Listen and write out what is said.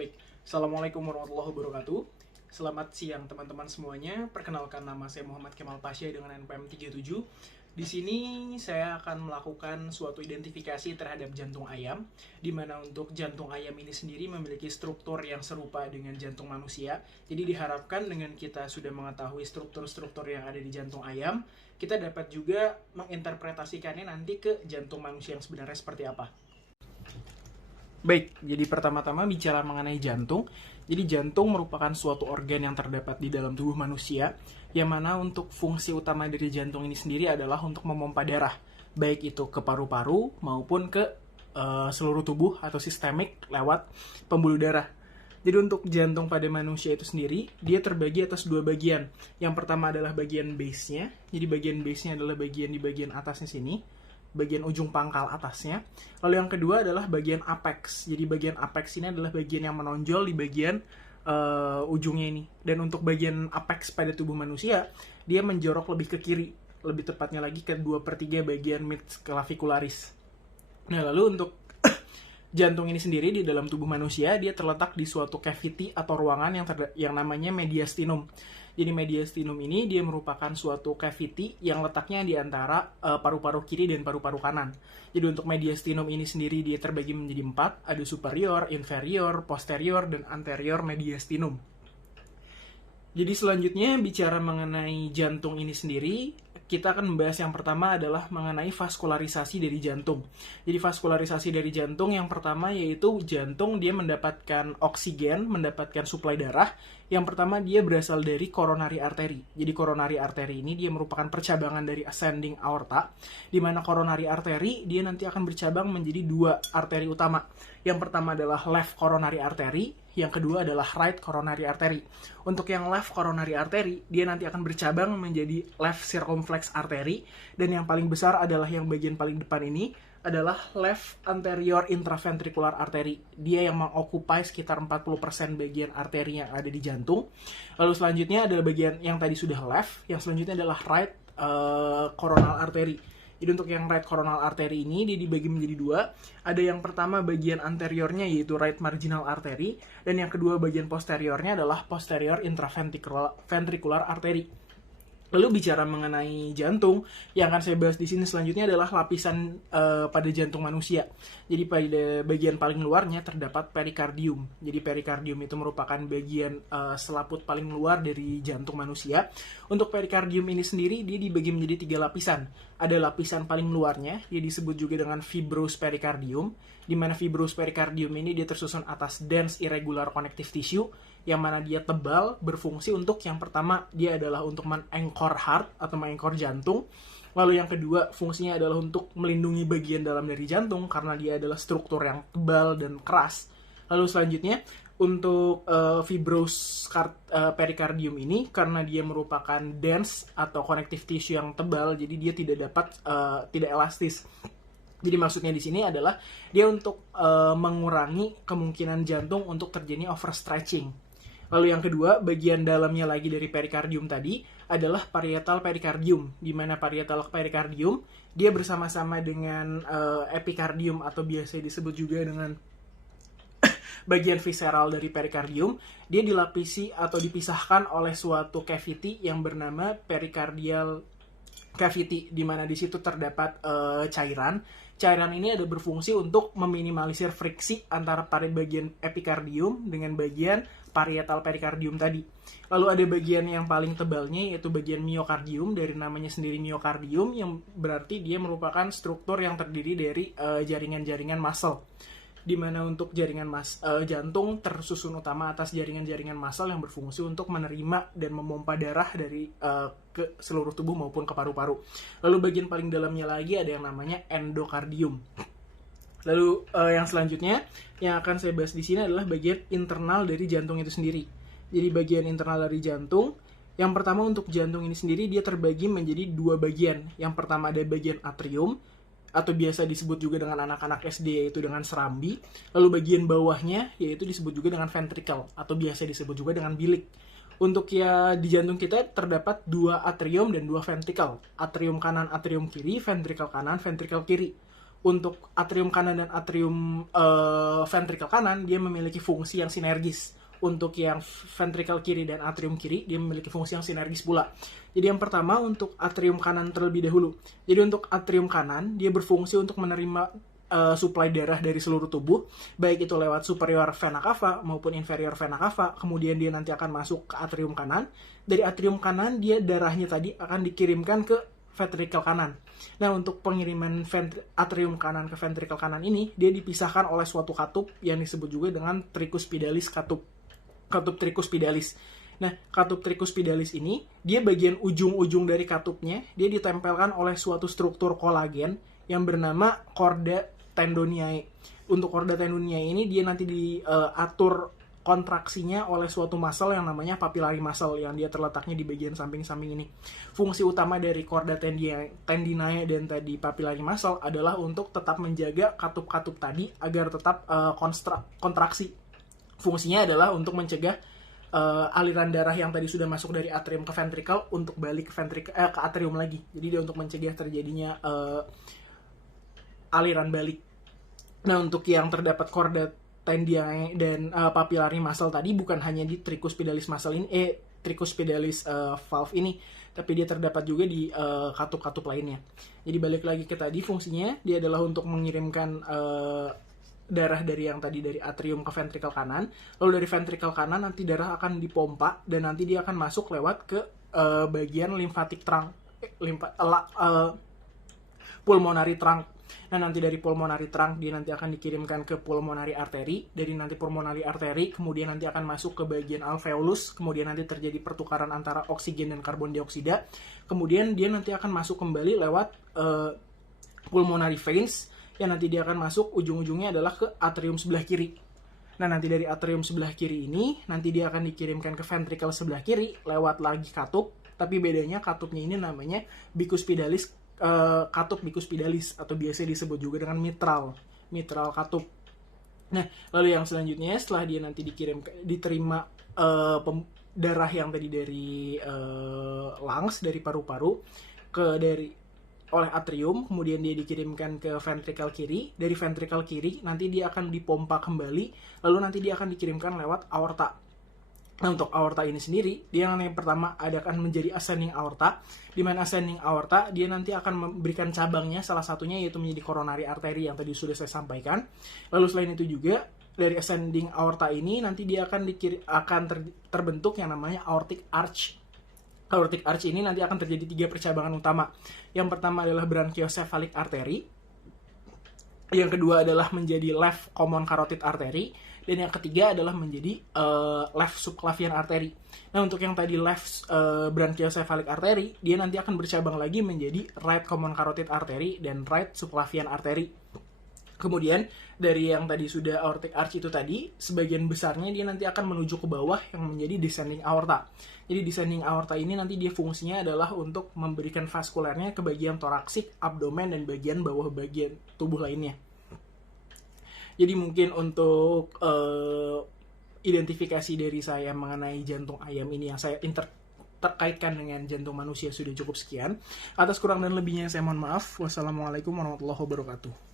Baik, Assalamualaikum warahmatullahi wabarakatuh. Selamat siang teman-teman semuanya. Perkenalkan, nama saya Muhammad Kemal Pasya dengan NPM 37. Di sini saya akan melakukan suatu identifikasi terhadap jantung ayam, di mana untuk jantung ayam ini sendiri memiliki struktur yang serupa dengan jantung manusia. Jadi diharapkan dengan kita sudah mengetahui struktur-struktur yang ada di jantung ayam, kita dapat juga menginterpretasikannya nanti ke jantung manusia yang sebenarnya seperti apa. Baik, jadi pertama-tama bicara mengenai jantung. Jadi jantung merupakan suatu organ yang terdapat di dalam tubuh manusia, yang mana untuk fungsi utama dari jantung ini sendiri adalah untuk memompa darah, baik itu ke paru-paru maupun ke seluruh tubuh atau sistemik lewat pembuluh darah. Jadi untuk jantung pada manusia itu sendiri, dia terbagi atas dua bagian. Yang pertama adalah bagian base-nya. Jadi bagian base-nya adalah bagian di bagian atasnya sini, bagian ujung pangkal atasnya. Lalu yang kedua adalah bagian apex. Jadi bagian apex ini adalah bagian yang menonjol di bagian ujungnya ini. Dan untuk bagian apex pada tubuh manusia, dia menjorok lebih ke kiri. Lebih tepatnya lagi ke 2/3 bagian mid clavicularis. Nah, lalu untuk jantung ini sendiri di dalam tubuh manusia, dia terletak di suatu cavity atau ruangan yang namanya mediastinum. Jadi mediastinum ini dia merupakan suatu cavity yang letaknya di antara paru-paru kiri dan paru-paru kanan. Jadi untuk mediastinum ini sendiri dia terbagi menjadi 4, ada superior, inferior, posterior, dan anterior mediastinum. Jadi selanjutnya bicara mengenai jantung ini sendiri, kita akan membahas yang pertama adalah mengenai vaskularisasi dari jantung. Jadi vaskularisasi dari jantung yang pertama yaitu jantung dia mendapatkan oksigen, mendapatkan suplai darah. Yang pertama dia berasal dari coronary artery. Jadi coronary artery ini dia merupakan percabangan dari ascending aorta, di mana coronary artery dia nanti akan bercabang menjadi 2 arteri utama. Yang pertama adalah left coronary artery, yang kedua adalah right coronary artery. Untuk yang left coronary artery, dia nanti akan bercabang menjadi left circumflex artery, dan yang paling besar adalah yang bagian paling depan ini adalah left anterior intraventricular artery. Dia yang mengokupai sekitar 40% bagian arteri yang ada di jantung. Lalu selanjutnya adalah bagian yang tadi sudah left, yang selanjutnya adalah right coronal artery. Jadi untuk yang right coronal artery ini dia dibagi menjadi 2. Ada yang pertama bagian anteriornya yaitu right marginal artery, dan yang kedua bagian posteriornya adalah posterior intraventricular artery. Lalu bicara mengenai jantung, yang akan saya bahas di sini selanjutnya adalah lapisan pada jantung manusia. Jadi pada bagian paling luarnya terdapat perikardium. Jadi perikardium itu merupakan bagian selaput paling luar dari jantung manusia. Untuk perikardium ini sendiri dia dibagi menjadi 3 lapisan. Ada lapisan paling luarnya, dia disebut juga dengan fibrous pericardium, di mana fibrous pericardium ini dia tersusun atas dense irregular connective tissue, yang mana dia tebal, berfungsi untuk yang pertama dia adalah untuk mengengkor heart atau mengengkor jantung. Lalu yang kedua fungsinya adalah untuk melindungi bagian dalam dari jantung karena dia adalah struktur yang tebal dan keras. Lalu selanjutnya untuk fibrous pericardium ini karena dia merupakan dense atau connective tissue yang tebal, jadi dia tidak elastis. Jadi maksudnya di sini adalah dia untuk mengurangi kemungkinan jantung untuk terjadi overstretching. Lalu yang kedua, bagian dalamnya lagi dari perikardium tadi adalah parietal perikardium, di mana parietal perikardium dia bersama-sama dengan epikardium atau biasa disebut juga dengan bagian visceral dari perikardium, dia dilapisi atau dipisahkan oleh suatu cavity yang bernama pericardial cavity, di mana di situ terdapat cairan. Cairan ini ada berfungsi untuk meminimalisir friksi antara bagian epikardium dengan bagian parietal perikardium tadi. Lalu ada bagian yang paling tebalnya yaitu bagian miokardium, dari namanya sendiri miokardium, yang berarti dia merupakan struktur yang terdiri dari jaringan-jaringan muscle. Di mana untuk jaringan jantung tersusun utama atas jaringan-jaringan muscle yang berfungsi untuk menerima dan memompa darah dari ke seluruh tubuh maupun ke paru-paru. Lalu bagian paling dalamnya lagi ada yang namanya endokardium. Lalu yang selanjutnya yang akan saya bahas di sini adalah bagian internal dari jantung itu sendiri. Jadi bagian internal dari jantung, yang pertama untuk jantung ini sendiri dia terbagi menjadi 2 bagian. Yang pertama ada bagian atrium, atau biasa disebut juga dengan anak-anak SD yaitu dengan serambi. Lalu bagian bawahnya yaitu disebut juga dengan ventricle atau biasa disebut juga dengan bilik. Untuk ya di jantung kita terdapat 2 atrium dan 2 ventricle. Atrium kanan, atrium kiri, ventricle kanan, ventricle kiri. Untuk atrium kanan dan atrium ventricle kanan, dia memiliki fungsi yang sinergis. Untuk yang ventricle kiri dan atrium kiri, dia memiliki fungsi yang sinergis pula. Jadi yang pertama untuk atrium kanan terlebih dahulu. Jadi untuk atrium kanan, dia berfungsi untuk menerima suplai darah dari seluruh tubuh, baik itu lewat superior vena cava maupun inferior vena cava. Kemudian dia nanti akan masuk ke atrium kanan. Dari atrium kanan, dia darahnya tadi akan dikirimkan ke ventricle kanan. Nah, untuk pengiriman atrium kanan ke ventricle kanan ini, dia dipisahkan oleh suatu katup yang disebut juga dengan tricuspidalis katup tricuspidalis. Nah, katup tricuspidalis ini, dia bagian ujung-ujung dari katupnya, dia ditempelkan oleh suatu struktur kolagen yang bernama chorda tendoniae. Untuk chorda tendoniae ini, dia nanti diatur kontraksinya oleh suatu muscle yang namanya papillary muscle yang dia terletaknya di bagian samping-samping ini. Fungsi utama dari chorda tendinae dan tadi papillary muscle adalah untuk tetap menjaga katup-katup tadi agar tetap kontraksi. Fungsinya adalah untuk mencegah aliran darah yang tadi sudah masuk dari atrium ke ventricle untuk balik ke atrium lagi. Jadi dia untuk mencegah terjadinya aliran balik. Nah, untuk yang terdapat chorda tendinae dan papillary muscle tadi bukan hanya di tricuspidalis muscle ini, tricuspidalis valve ini, tapi dia terdapat juga di katup-katup lainnya. Jadi balik lagi ke tadi, fungsinya dia adalah untuk mengirimkan darah dari yang tadi dari atrium ke ventricle kanan. Lalu dari ventricle kanan nanti darah akan dipompa dan nanti dia akan masuk lewat ke bagian lymphatic trunk, pulmonary trunk. Nah, nanti dari pulmonary trunk dia nanti akan dikirimkan ke pulmonary artery. Dari nanti pulmonary artery kemudian nanti akan masuk ke bagian alveolus. Kemudian nanti terjadi pertukaran antara oksigen dan karbon dioksida. Kemudian dia nanti akan masuk kembali lewat pulmonary veins yang nanti dia akan masuk ujung-ujungnya adalah ke atrium sebelah kiri. Nah, nanti dari atrium sebelah kiri ini nanti dia akan dikirimkan ke ventricle sebelah kiri lewat lagi katup. Tapi bedanya katupnya ini namanya bicuspidalis, katup bicuspidalis atau biasa disebut juga dengan mitral katup. Nah, lalu yang selanjutnya setelah dia nanti diterima darah yang tadi dari lungs, dari paru-paru oleh atrium, kemudian dia dikirimkan ke ventricle kiri. Dari ventricle kiri nanti dia akan dipompa kembali, lalu nanti dia akan dikirimkan lewat aorta. Nah, untuk aorta ini sendiri, dia yang pertama akan menjadi ascending aorta, di mana ascending aorta dia nanti akan memberikan cabangnya, salah satunya yaitu menjadi coronary artery yang tadi sudah saya sampaikan. Lalu selain itu juga dari ascending aorta ini nanti dia akan terbentuk yang namanya aortic arch. Aortic arch ini nanti akan terjadi 3 percabangan utama. Yang pertama adalah brachiocephalic artery. Yang kedua adalah menjadi left common carotid artery. Dan yang ketiga adalah menjadi left subclavian artery. Nah, untuk yang tadi left brachiocephalic artery, dia nanti akan bercabang lagi menjadi right common carotid artery dan right subclavian artery. Kemudian dari yang tadi sudah aortic arch itu tadi, sebagian besarnya dia nanti akan menuju ke bawah yang menjadi descending aorta. Jadi descending aorta ini nanti dia fungsinya adalah untuk memberikan vaskulernya ke bagian toraksik, abdomen, dan bagian bawah bagian tubuh lainnya. Jadi mungkin untuk identifikasi dari saya mengenai jantung ayam ini yang saya terkaitkan dengan jantung manusia sudah cukup sekian. Atas kurang dan lebihnya saya mohon maaf. Wassalamualaikum warahmatullahi wabarakatuh.